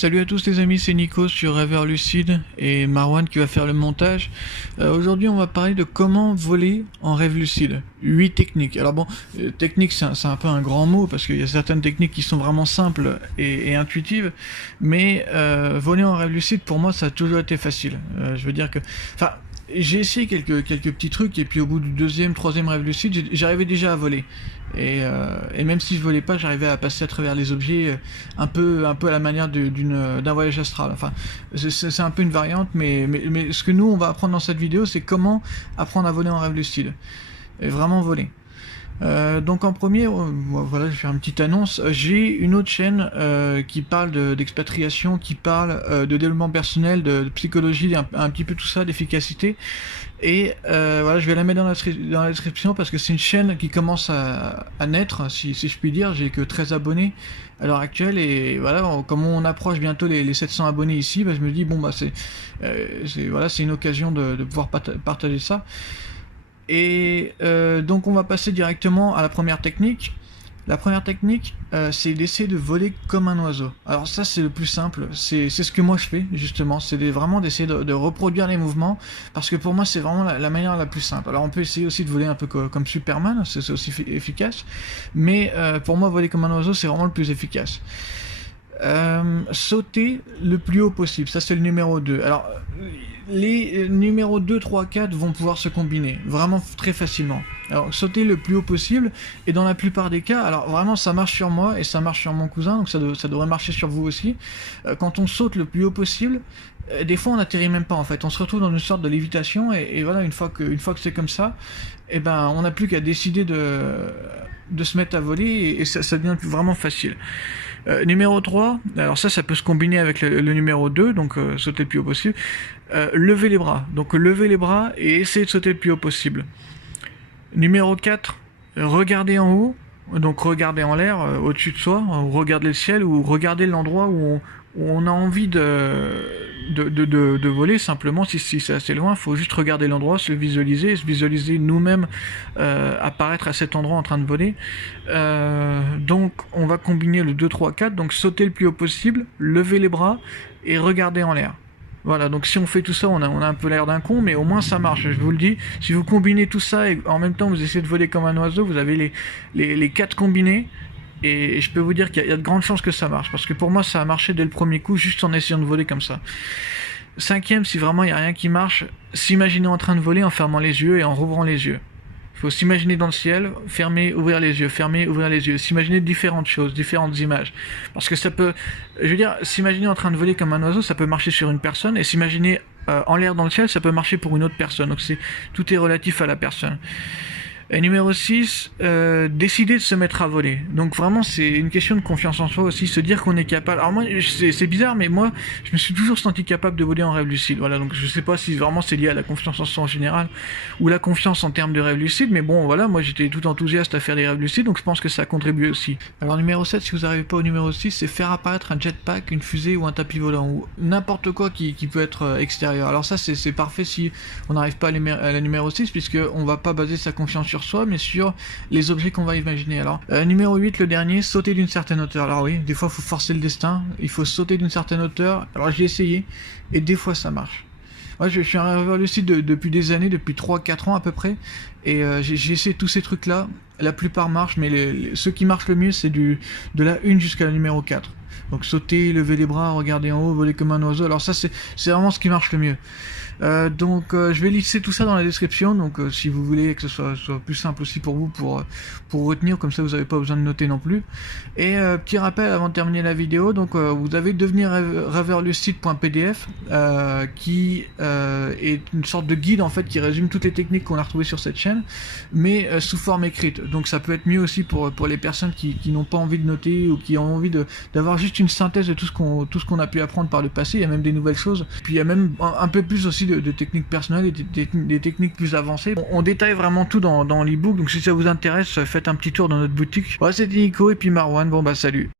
Salut à tous les amis, c'est Nico sur Rêveur Lucide et Marwan qui va faire le montage. Aujourd'hui on va parler de comment voler en rêve lucide. 8 techniques. Alors bon, technique c'est un peu un grand mot parce qu'il y a certaines techniques qui sont vraiment simples et intuitives, mais voler en rêve lucide pour moi ça a toujours été facile. Je veux dire que... Enfin, j'ai essayé quelques petits trucs et puis au bout du deuxième, troisième rêve lucide, j'arrivais déjà à voler. Et même si je volais pas, j'arrivais à passer à travers les objets un peu à la manière d'un voyage astral. Enfin, c'est un peu une variante, mais ce que nous on va apprendre dans cette vidéo, c'est comment apprendre à voler en rêve lucide et vraiment voler. Donc en premier, voilà, je vais faire une petite annonce. J'ai une autre chaîne qui parle d'expatriation, qui parle de développement personnel, de psychologie, un petit peu tout ça, d'efficacité. Et voilà, je vais la mettre dans la description parce que c'est une chaîne qui commence à naître, si je puis dire. J'ai que 13 abonnés à l'heure actuelle et voilà, comme on approche bientôt les 700 abonnés ici, bah, je me dis bon bah voilà, c'est une occasion de pouvoir partager ça. Et donc on va passer directement à la première technique. La première technique, c'est d'essayer de voler comme un oiseau. Alors ça c'est le plus simple, c'est ce que moi je fais justement, c'est vraiment d'essayer de reproduire les mouvements, parce que pour moi c'est vraiment la manière la plus simple. Alors on peut essayer aussi de voler un peu comme Superman, c'est aussi efficace, mais pour moi voler comme un oiseau c'est vraiment le plus efficace. Sauter le plus haut possible, ça c'est le numéro 2. Alors les numéros 2, 3, 4 vont pouvoir se combiner vraiment très facilement. Alors sauter le plus haut possible, et dans la plupart des cas, alors vraiment ça marche sur moi et ça marche sur mon cousin, donc ça devrait marcher sur vous aussi. Quand on saute le plus haut possible, des fois on n'atterrit même pas en fait, on se retrouve dans une sorte de lévitation et voilà, une fois que c'est comme ça, et ben on n'a plus qu'à décider de se mettre à voler et ça devient vraiment facile. Numéro 3, alors ça peut se combiner avec le numéro 2, donc sauter le plus haut possible. Lever les bras, donc lever les bras et essayer de sauter le plus haut possible. Numéro 4, regarder en haut, donc regarder en l'air, au-dessus de soi, ou regarder le ciel, ou regarder l'endroit où on a envie de voler. Simplement, si c'est assez loin, il faut juste regarder l'endroit, se visualiser nous-mêmes apparaître à cet endroit en train de voler. Donc on va combiner le 2, 3, 4, donc sauter le plus haut possible, lever les bras et regarder en l'air. Voilà, donc si on fait tout ça, on a un peu l'air d'un con, mais au moins ça marche, je vous le dis. Si vous combinez tout ça et en même temps vous essayez de voler comme un oiseau, vous avez les 4 combinés. Et je peux vous dire qu'il y a de grandes chances que ça marche, parce que pour moi ça a marché dès le premier coup, juste en essayant de voler comme ça. Cinquième, si vraiment il n'y a rien qui marche, s'imaginer en train de voler en fermant les yeux et en rouvrant les yeux. Il faut s'imaginer dans le ciel, fermer, ouvrir les yeux, fermer, ouvrir les yeux, s'imaginer différentes choses, différentes images. Parce que ça peut, je veux dire, s'imaginer en train de voler comme un oiseau, ça peut marcher sur une personne, et s'imaginer en l'air dans le ciel, ça peut marcher pour une autre personne. Donc tout est relatif à la personne. Et numéro 6, décider de se mettre à voler. Donc vraiment, c'est une question de confiance en soi aussi, se dire qu'on est capable. Alors moi, c'est bizarre, mais moi, je me suis toujours senti capable de voler en rêve lucide. Voilà, donc je sais pas si vraiment c'est lié à la confiance en soi en général, ou la confiance en termes de rêve lucide, mais bon, voilà, moi j'étais tout enthousiaste à faire des rêves lucides, donc je pense que ça a contribué aussi. Alors numéro 7, si vous n'arrivez pas au numéro 6, c'est faire apparaître un jetpack, une fusée ou un tapis volant, ou n'importe quoi qui peut être extérieur. Alors ça, c'est parfait si on n'arrive pas à la numéro 6, puisqu'on va pas baser sa confiance sur soi, mais sur les objets qu'on va imaginer. Alors numéro 8, le dernier, sauter d'une certaine hauteur. Alors oui, des fois il faut forcer le destin, il faut sauter d'une certaine hauteur. Alors j'ai essayé et des fois ça marche. Moi je suis un rêveur lucide depuis des années, depuis 3-4 ans à peu près, et j'ai essayé tous ces trucs là, la plupart marchent, mais ceux qui marchent le mieux c'est de la 1 jusqu'à la numéro 4. Donc sauter, lever les bras, regarder en haut, voler comme un oiseau, alors ça c'est vraiment ce qui marche le mieux. Donc je vais lisser tout ça dans la description, donc si vous voulez que ce soit plus simple aussi pour vous pour retenir, comme ça vous n'avez pas besoin de noter non plus. Et petit rappel avant de terminer la vidéo, donc vous avez devenir rêveurlucide.pdf qui est une sorte de guide en fait qui résume toutes les techniques qu'on a retrouvées sur cette chaîne, mais sous forme écrite. Donc ça peut être mieux aussi pour les personnes qui n'ont pas envie de noter ou qui ont envie d'avoir juste une synthèse de tout ce qu'on a pu apprendre par le passé. Il y a même des nouvelles choses, puis il y a même un peu plus aussi de techniques personnelles et des techniques plus avancées. On détaille vraiment tout dans l'ebook, donc si ça vous intéresse, faites un petit tour dans notre boutique. Voilà, c'était Nico et puis Marwan, bon bah salut.